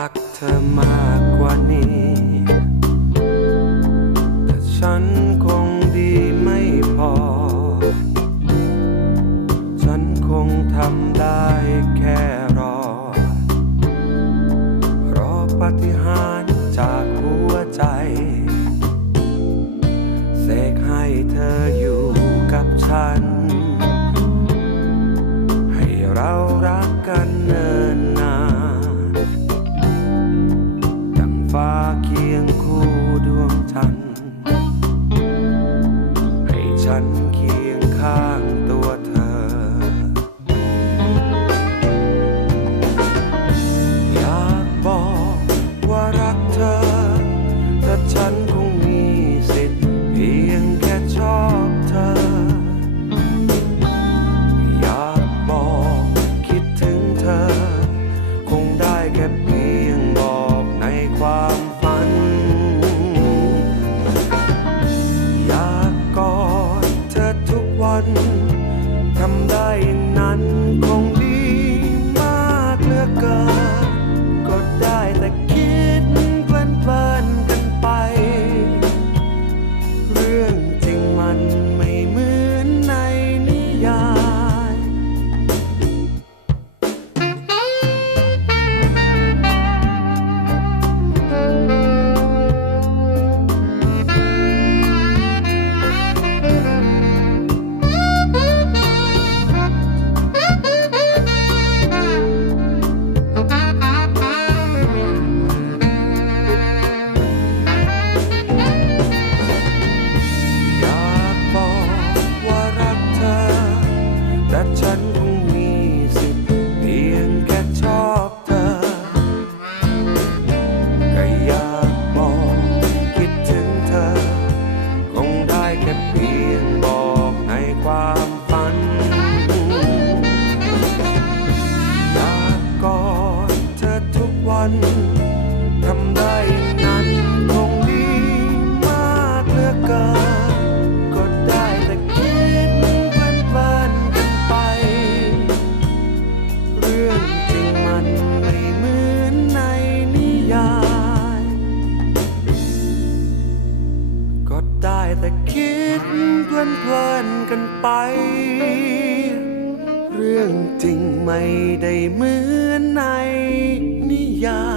รักเธอมากกว่านี้ แต่ฉันคงดีไม่พอ ฉันคงทำได้แค่รอ รอปฏิหารจากหัวใจเสกให้เธออยู่กับฉัน ให้เรารักกัน ฉัน ความฝัน กันไป เรื่องจริงไม่ได้เหมือนในนิยาย